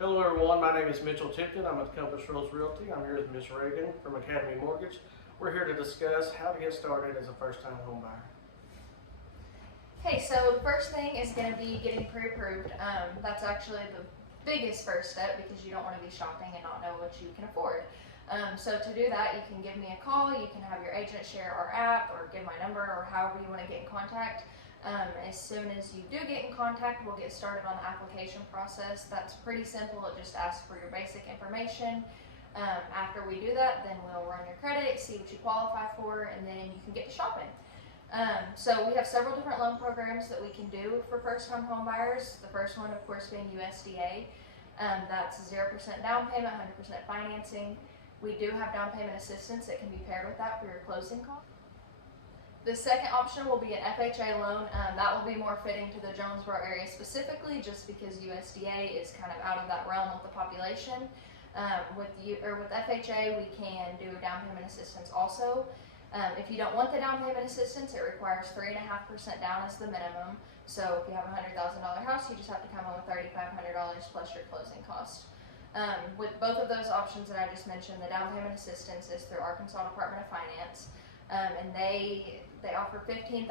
Hello everyone, my name is Mitchell Tipton. I'm with Compass Realty. I'm here with Ms. Reagan from Academy Mortgage. We're here to discuss how to get started as a first-time home buyer. Okay, so the first thing is going to be getting pre-approved. That's actually the biggest first step because you don't want to be shopping and not know what you can afford. So to do that, you can give me a call, you can have your agent share our app or give my number or however you want to get in contact. As soon as you do get in contact, we'll get started on the application process. That's pretty simple. It just asks for your basic information. After we do that, then we'll run your credit, see what you qualify for, and then you can get to shopping. So we have several different loan programs that we can do for first-time home buyers. The first one, of course, being USDA. That's 0% down payment, 100% financing. We do have down payment assistance that can be paired with that for your closing costs. The second option will be an FHA loan. That will be more fitting to the Jonesboro area specifically, just because USDA is kind of out of that realm with the population. With FHA, we can do down payment assistance also. If you don't want the down payment assistance, it requires 3.5% down as the minimum. So if you have a $100,000 house, you just have to come in with $3,500 plus your closing cost. With both of those options that I just mentioned, the down payment assistance is through Arkansas Department of Finance. And they offer $15,000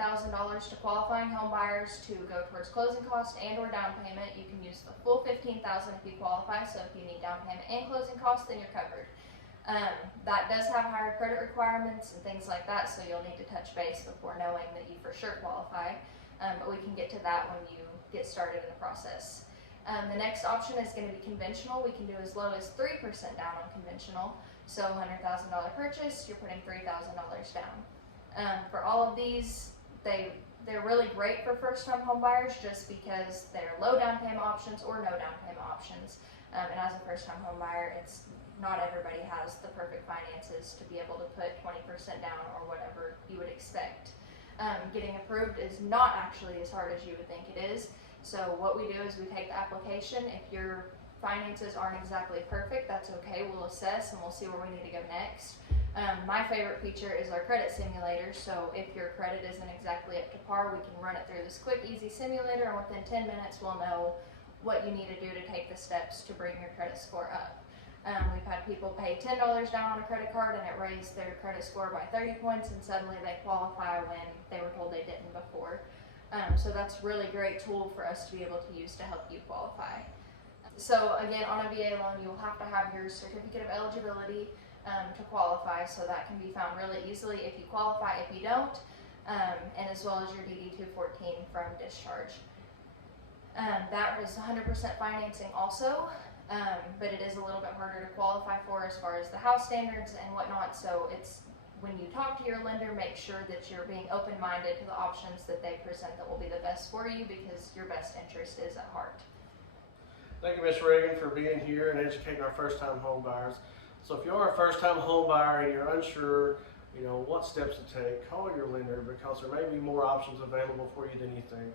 to qualifying home buyers to go towards closing costs and or down payment. You can use the full $15,000 if you qualify, so if you need down payment and closing costs, then you're covered. That does have higher credit requirements and things like that, so you'll need to touch base before knowing that you for sure qualify, but we can get to that when you get started in the process. The next option is going to be conventional. We can do as low as 3% down on conventional. So $100,000 purchase, you're putting $3,000 down. For all of these, they're really great for first-time home buyers just because they're low down payment options or no down payment options. And as a first-time home buyer, not everybody has the perfect finances to be able to put 20% down or whatever you would expect. Getting approved is not actually as hard as you would think it is. So what we do is we take the application. If your finances aren't exactly perfect, that's okay. We'll assess and we'll see where we need to go next. My favorite feature is our credit simulator. So if your credit isn't exactly up to par, we can run it through this quick, easy simulator, and within 10 minutes we'll know what you need to do to take the steps to bring your credit score up. We've had people pay $10 down on a credit card and it raised their credit score by 30 points and suddenly they qualify when they were told they didn't before. So that's a really great tool for us to be able to use to help you qualify. So again, on a VA loan, you'll have to have your certificate of eligibility to qualify, so that can be found really easily if you qualify. If you don't, and as well as your DD-214 from discharge. That is 100% financing also, but it is a little bit harder to qualify for as far as the house standards and whatnot, so it's when you talk to your lender, make sure that you're being open-minded to the options that they present that will be the best for you because your best interest is at heart. Thank you, Ms. Reagan, for being here and educating our first-time home buyers. So if you are a first-time home buyer and you're unsure, what steps to take, call your lender because there may be more options available for you than you think.